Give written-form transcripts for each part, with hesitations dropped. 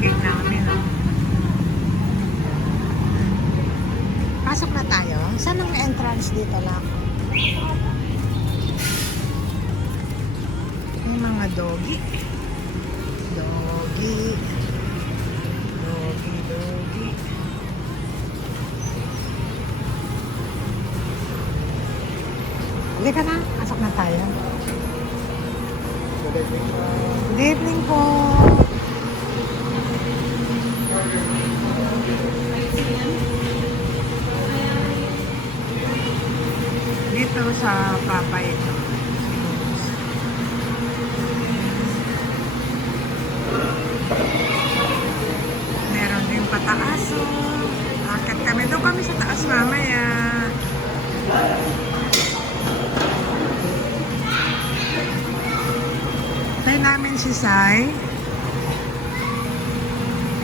cake namin, oh. Pasok na tayo. Saan ang entrance dito lang? May mga doggy. Doggy. Doggy, doggy. Hindi ka na. Pasok na tayo. Good evening po. Dito sa Papay ito. Meron din pataas. Akit kami. Doon kami sa taas mamaya. Tayo namin si Sai.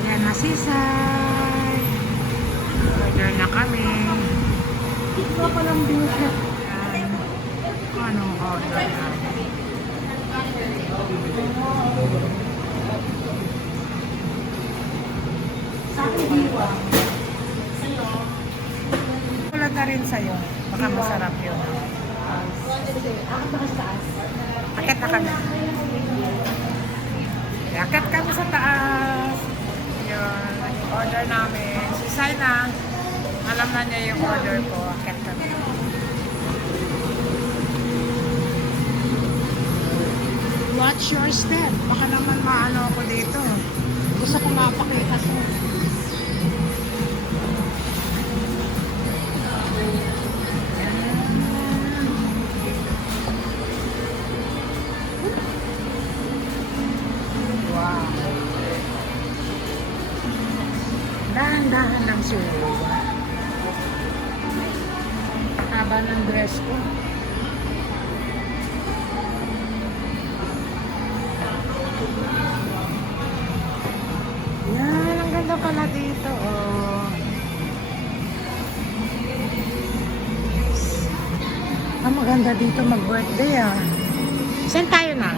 Ayan na si Sai. Order na kami. Ito pa lang dito. Anong order na? Tulad na rin sa'yo. Baka masarap yun. Akit na kami. Akit kami sa taas. Yun. Order namin. Si Sai na. Alam na niya yung order ko. Akit kami. Watch your step. Baka naman maano ako dito. Gusto ko mapakita ko. Wow. Dahan-dahan lang sulo. Haba ng dress ko. Yan, ang ganda pala dito, oh. Ang maganda dito mag-birthday, ah. Saan tayo na?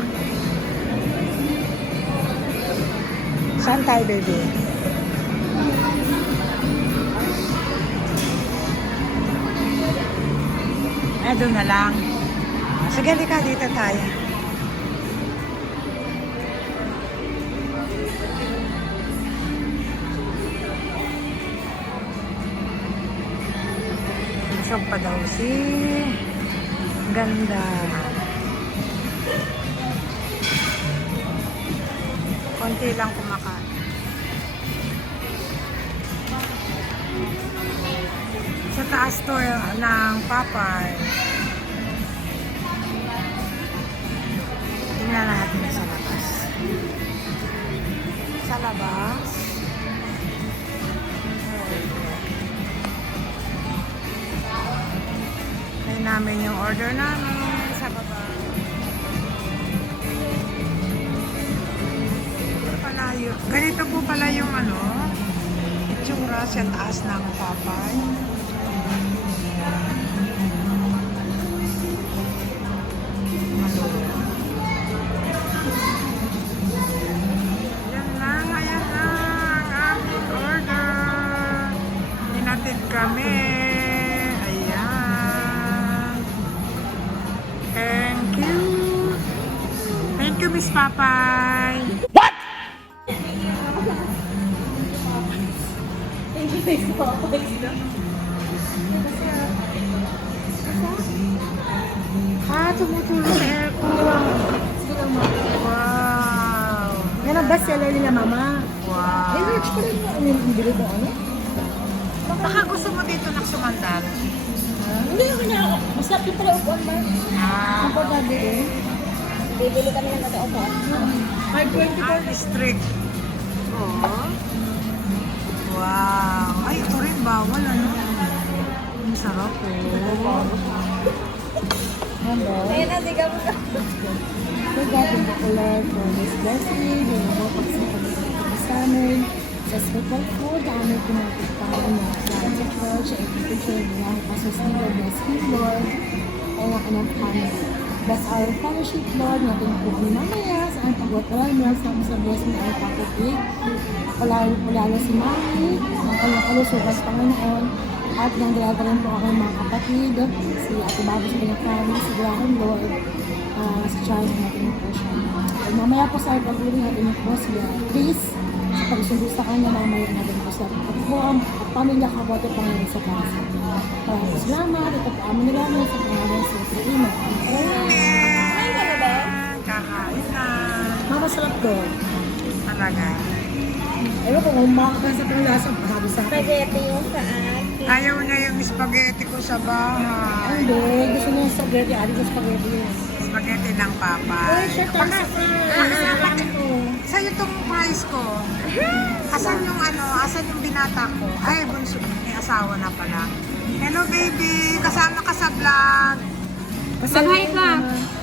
Saan tayo, baby? Doon na lang. Sige, ka dito tayo. Busog pa daw si ganda. Konti lang kumakain. Sa taas to ng Papay. Tingnan natin sa labas. Sa labas. Tingnan namin yung order namin sa baba. Ganito po pala yung itsura sa taas ng Papay. Ayan lang ang aming order. Hinatid kami. Ayan. Thank you. Thank you, Miss Papay. What? Thank you, Miss Papay. Tumutulong sa aircon. Wow. Yan ang best seller nila, Mama. Wow. Eh, Lurch ko rin yung bilid ng ano? Baka gusto mo dito ng sumandal. Hindi ako na. Masarap yung pala upuan ba? Komportable eh. Bibili kami ng nag-upuan. Ay, 24. Strict. Oo. Wow. Ay, ito rin bawal, ano? Ang sarap oh. Ayan na, sigaw mo ka. So, dating popular for this blessing, yung mga pagsipag sa amin. Sa spiritual food, kami pinagpagpaan na sa church, ay picture niya ang pasusunod na sweet Lord, ay ang anak kami. Bless our fellowship, Lord, natin po mamaya sa ang pag salamat. Maraming sa blessing ay paputik. Palalo si Mami, ang kanyang kalusugan sa Panginoon. At nang dalaga rin po ako ng mga kapatid, si Ate Babo sa kanyang family, si Graham Lord, si Charles, natin po siya. At mamaya po sa pag-uli natin po si Chris, sa pagsundo sa kanya, mamaya natin po sa at po ang pamilya kabote Panginoon sa pasa. Maraming salamat, ito po amin namin sa pangalan sa Imo. Kain ka na ba? Kakain na. Makasarap to. Talaga. Ewan ko kung makakasa pang lasa, sabi sa akin. Spaghetti yung sa akin. Ayaw niya yung spaghetti ko sa bahay. Hindi, gusto niya yung spaghetti, ali ko spaghetti yun. Spaghetti ng papa. Uy, shit, ang sakit. Sa'yo itong price ko. Asan yung asan yung binata ko? Ay, bunso, may asawa na pala. Hello baby, kasama ka sa vlog. Mag-hi ka.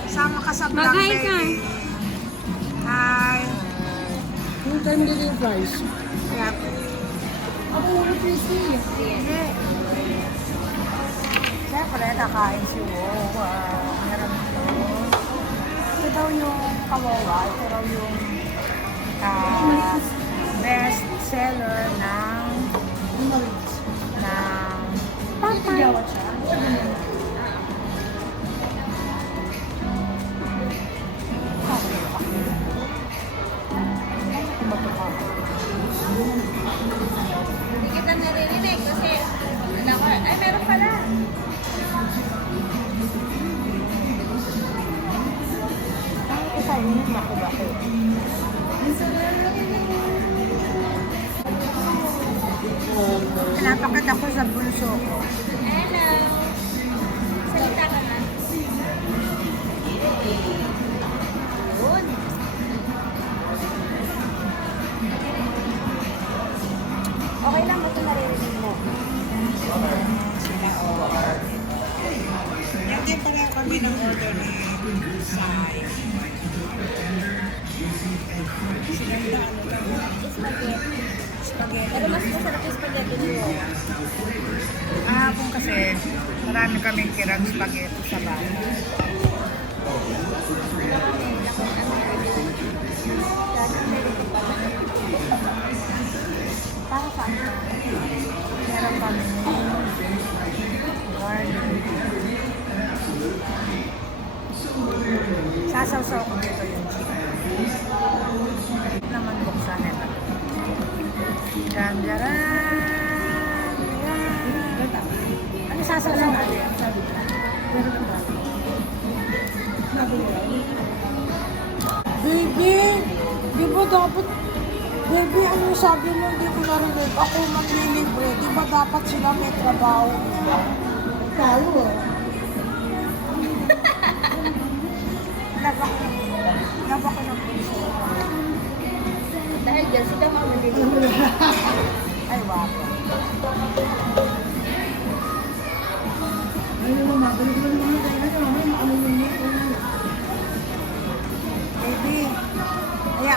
Kasama ka sa vlog Mag-hi ka. baby. Hi. Yung time nila yung price. Kaya, Ako ulo Christy. siyempre, nakain si Wow. Meron ito. Ito daw yung kawawa. Ito daw yung best seller ng Papayawat siya. Hindi kita naririnig kasi ay meron pala. Pinapakita ko sa bulso ko. Hello. Salita ka na. Yun. Okay lang mo ito naririnig mo. Nandiyan pala kami ng order ni Sai. Spaghetti. Spaghetti. Pero mas masarap yung spaghetti niyo. Kahapon kasi, marami kaming kirang spaghetti sa bahay. Para saan ito? Meron kami garlic. Sasaw-saw ko dito yung chicken. Naman buksan ito. Janjaran! Ano sasaw-saw natin? Baby, di ba dapat, baby, ano sabi mo, hindi ko narinig, ako maglilibre, di ba dapat sila may trabaho? Talo eh. Laba ko ng puso. Dahil dyan, sila mga nabibili. Ay, wapo. Ano naman, mabalik mo naman tayo na naman, ano yun yun? Baby, kaya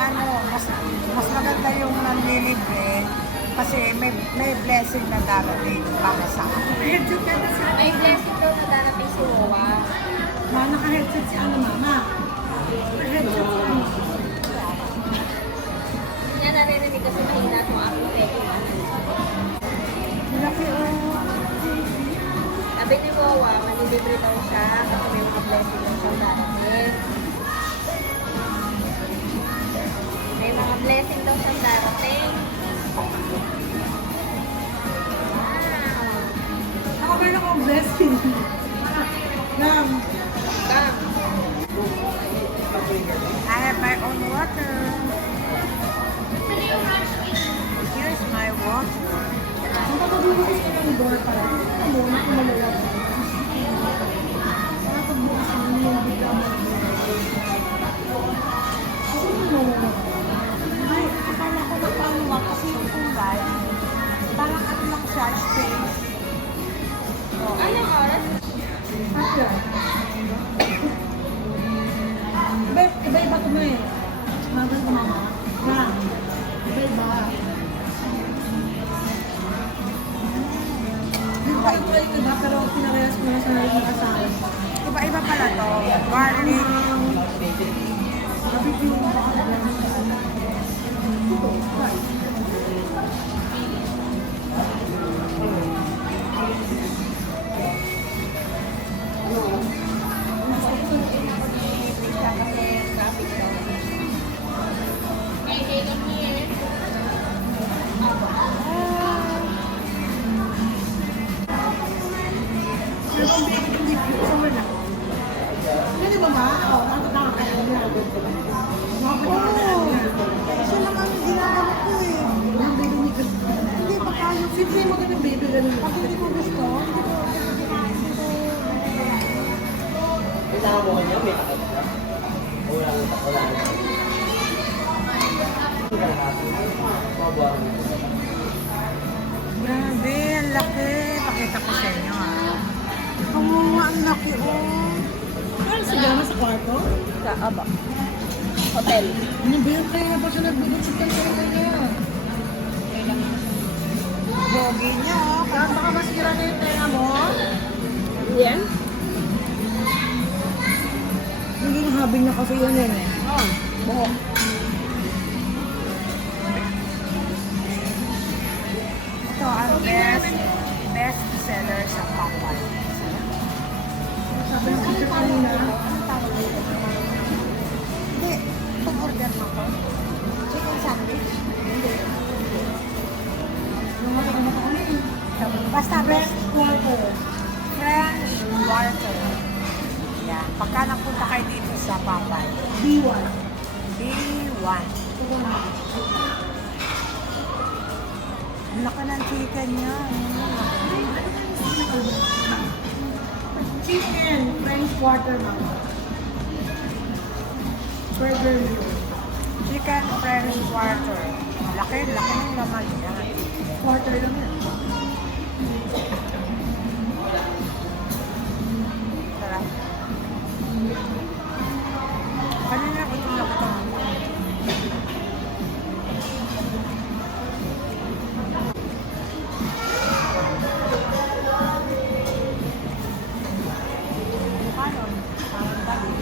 mas maganda yung nanlilibre kasi may blessing na darating para sa akin. Headset ka na sa May blessing daw na darating si Wawa. naka-headset si ano, mama? Headset si ano? Hindi niya naririnig kasi mahina itong aking peke. Laki oh. Sabi ni Wawa, manilibre daw siya kasi may mga blessing daw siyang darating. May mga blessing daw siyang darating. Wow! Ako meron akong blessing. Lang. Come. I have my own water. Here's my water. Ang pagkabubukas ko ng door para, ano, nakumalala ko. Para pagbukas ko yung bigla mo. Ako naman Ay, akala ko napaluwag kasi yung kulay. Parang ano lang siya, space. Anong oras? Asya. Iba-iba ko na eh. Magal ko mama. Ha? Iba-iba. Yung pa ito ay iba pero pinarehas ko na sa naging asahan. Iba-iba pala to. Garlic. Sabi ko yung baka Hindi ba ba? Oo, nakakaya niya. Oo. Siya lang ang ginagawa ko eh. Hindi ba kayo? Siyempre magandang baby ganun. Pag hindi ko gusto, Kailangan mo kanya, may takot ka. Wala nang takot. Wala nang grabe, ang laki. Pakita ko sa inyo ah. Kamuha, ang laki oh. Saan si Gana sa kwarto? Sa aba. Hotel. Ano ba yun? Kaya ba siya nagbibig sa kanya niya? Bogi niya oh. Kaya baka masira na yung tenga mo? Yan? Hindi nahabing na kasi yun eh. Oo. Buhok. Ito ang best seller sa Popeye. Sabi ng teacher kanina. Hindi, pag-order mo ko. Chicken sandwich. Hindi. Basta best Quarter. French water. Yan. Pagka napunta kayo dito sa Popeye. B1. B1. Ang laki ng chicken niya. Chicken. French quarter lang. Burger meal. Chicken French water. Laki ng laman niya. Quarter lang yan. Sarap. Kanina gutom na gutom. Paano? Parang bagay.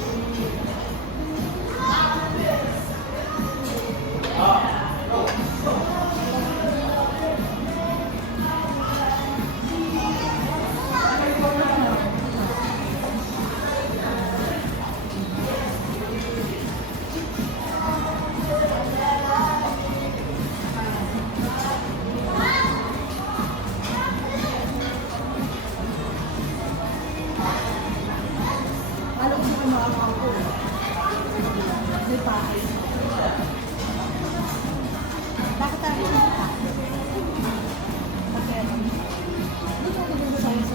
Alam ko sa mga ako. May pahay. Bakit tayo dito? Dito ako dito sa isa.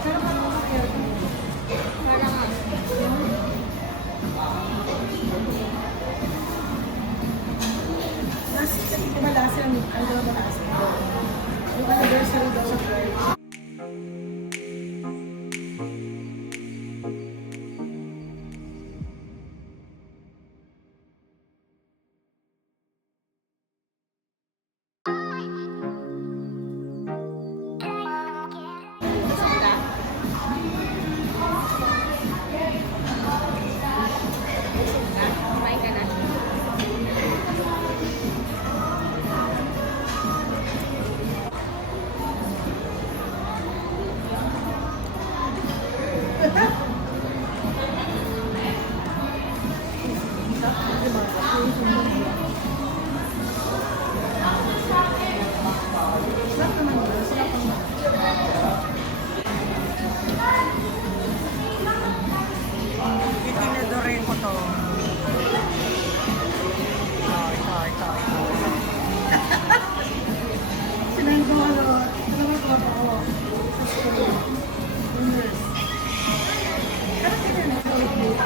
Pero parang maka-aircon. Parang Diba last year, ang gano'n ba last year? Yung anniversary daw sa church. busog ka. Busog ka. Kumain ka na. Sarap naman yun. Sarap naman. Itinadorin ko to. Ito. Sinayin ko ano, sinayin ko ako. Sa school. Nurse. Pero sige na, sa ulit.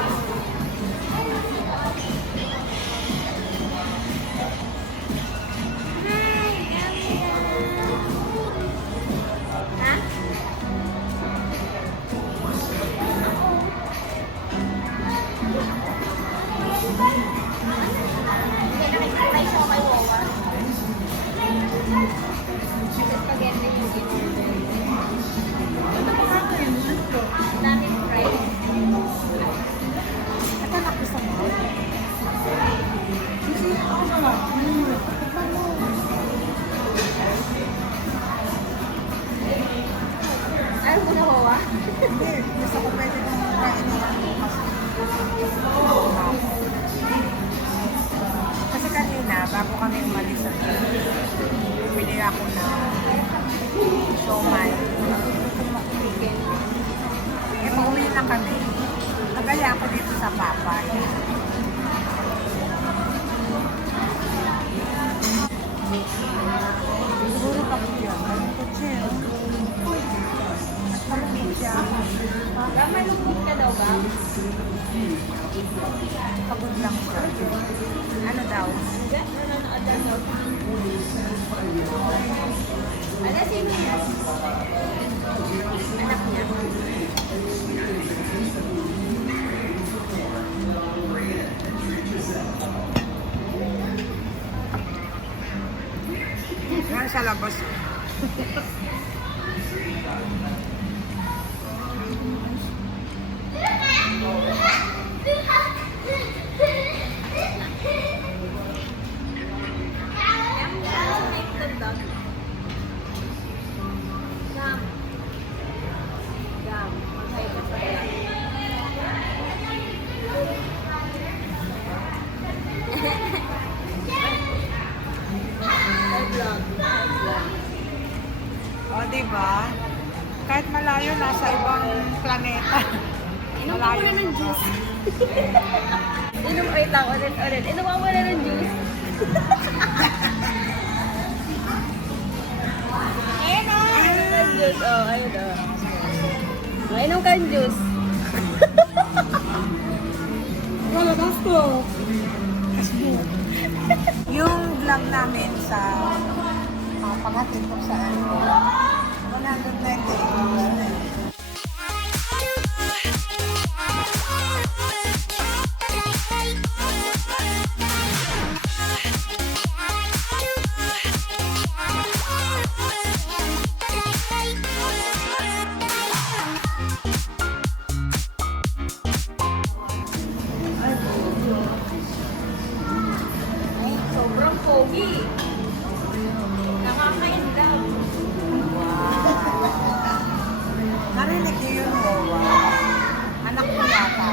Pagod lang siya. Ano daw? Hindi, nanonood lang daw. Ano si Mia? Anak niya. Yan sa labas. O, diba? Kahit malayo, nasa ibang planeta. Inom ka muna ng juice. Wait lang, ulit. Inom ka muna ng juice. Ayun o! Inom ka ng juice. Oh, ayun o. Inom ka ng juice. Wala, gusto. Yung vlog namin sa pangatid ko sa 198. Sobrang pogi. Nakaka-inlove. Narinig niyo yun, Wawa? Anak ko yata.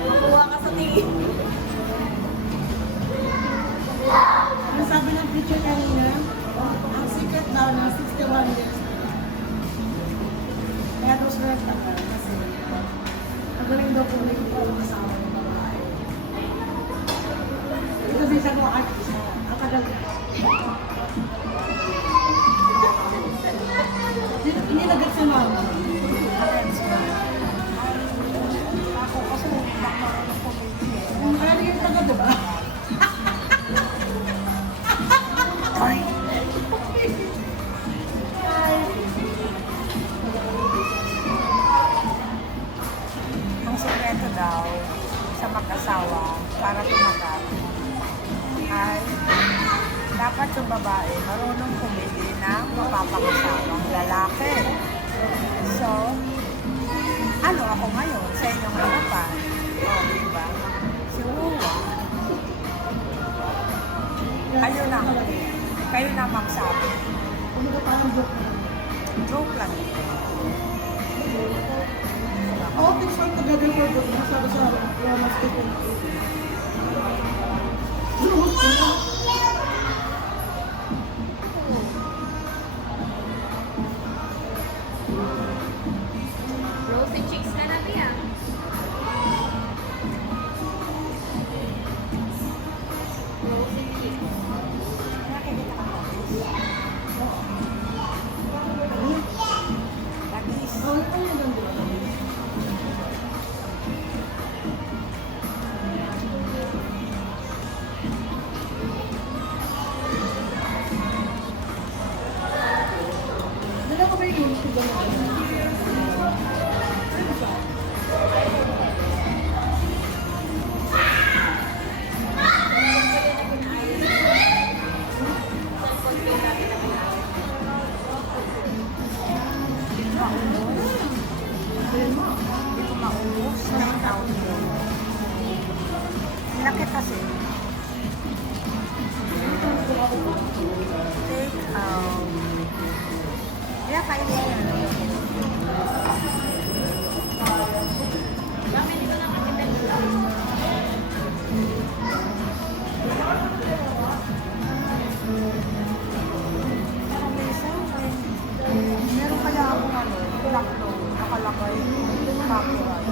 Makuha ka sa tingin. Ang sabi ng teacher kanina, ang secret daw ng 61 years. Kaya daw swerte ka kasi magaling daw kung may asawa ng babae. Ito din sa mga artist. Ang tagal. Hindi nagad si mama. Ako kasi nakarang ng comedy. Kaya rin yung taga, diba? Ang sekreto daw sa mag-asawa para tumagal ay dapat yung babae marunong pumili ng mapapangasawang lalaki. So, ano ako ngayon sa inyong harapan? O, diba? Si Uwa. Kayo na magsabi. Joke lang. Ako, things like tagagal ko doon. Masabi sa Romas People. Rosy cheeks ka na, Tia. Rosy cheeks. Nakikita ka ba? Lagis. Oh, ito yung ganda. Dala ko ba yung YouTube ba naman? Ano siya? Hindi ko maubos. 9,000. Laki kasi. Take out. Kaya kainin niya. Dami dito na kasi tayo. Meron kaya akong tatlo, nakalakay, copyright.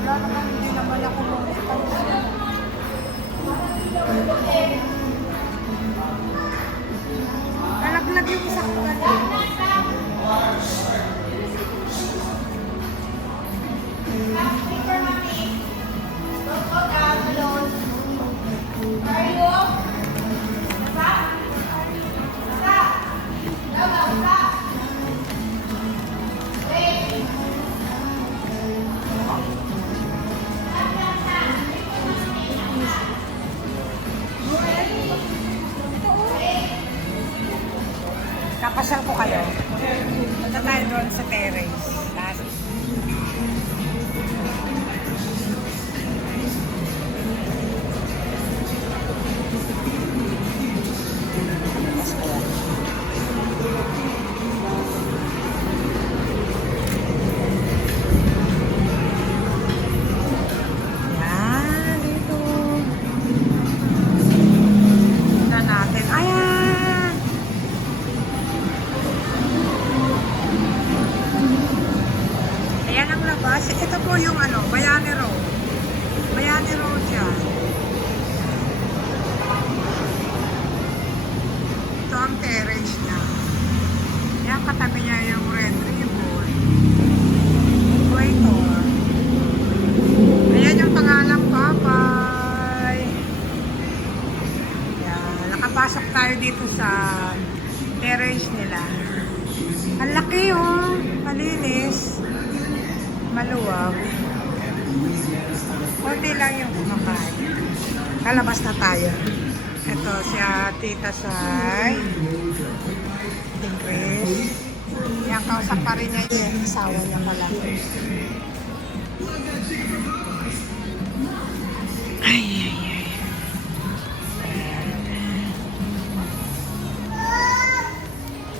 Wala naman, hindi naman ako mag-expansion. Nalaglag yung isang kanina. ni Rosia. Ito ang terrace niya. Yan, katabi niya yung Red Ribbon. Equator. Ayan yung pangalang Papay. Yan, nakapasok tayo dito sa terrace nila. Ang laki oh, malinis, maluwag. Kunti lang yung kumakain. Kalabas na tayo. Ito si Tita Sai. Ting Chris. Yan, kausap pa rin niya yung asawa niya pala. Ay, ay, ay.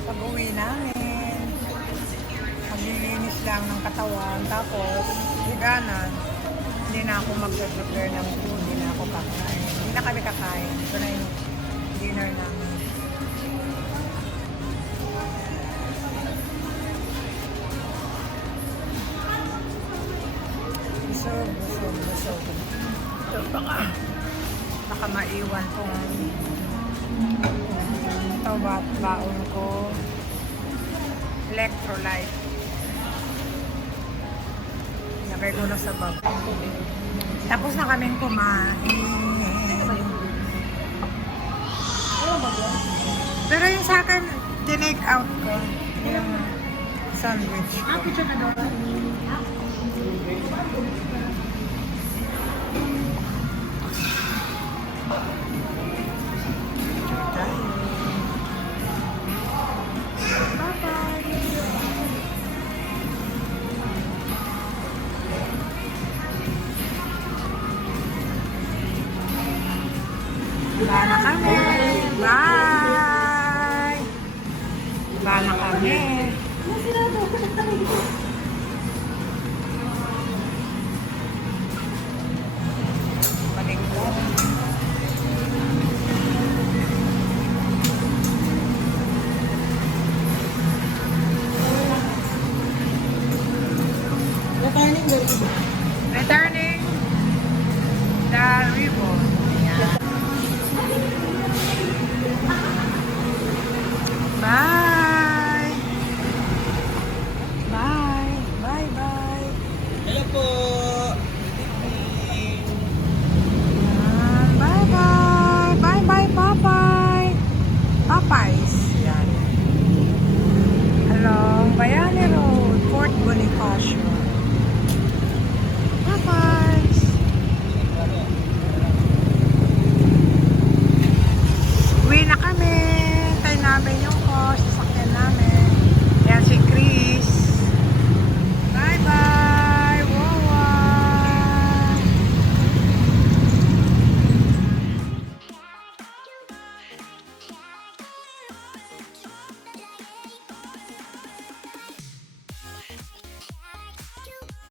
Pag-uwi namin, maglilinis lang ng katawan, tapos higanan. Hindi na ako mag-prepare ng food, hindi na ako kakain. Hindi na kami kakain. Ito na yung dinner namin. Busog. Ito, baka maiwan kung ito baon ko. Electrolyte. Lagay ko na sa bag. Tapos na kaming kumain. Pero yung sa akin, tinake out ko. Yung sandwich. Picture na doon. Bye na kami. Bye. Bye na kami. Balik ko. Returning, baby. Return